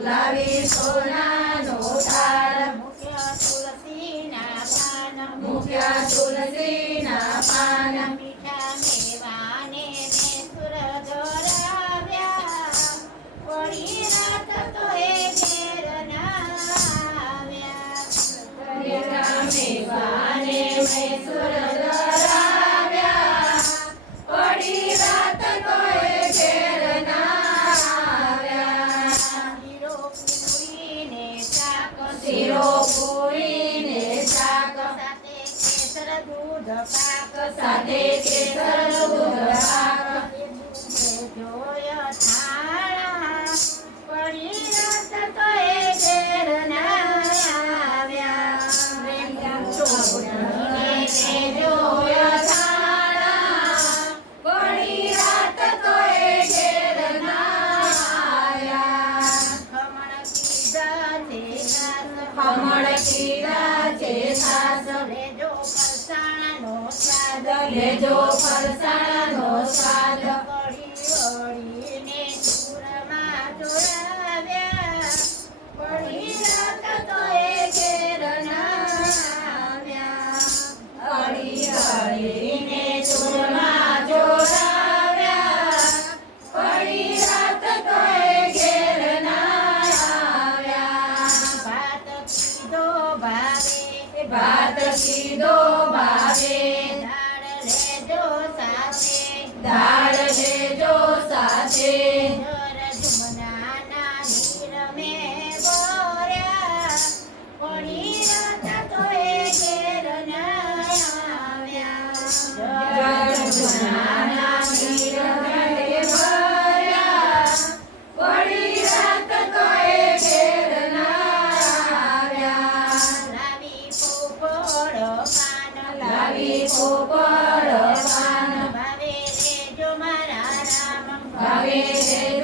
લાવી સોનાનો થાળ મુખ્ય તુલસીના પાન મુખ્ય તુલસીના પાન. શીરો પૂરી શાક સાથે કેસર દૂધ પાક સાથે કેસર દૂધ ખીરાચે સાસ લેજો ફરસાણનો સ્વાદ લેજો ફરસાણનો સ્વાદ ti. Amém.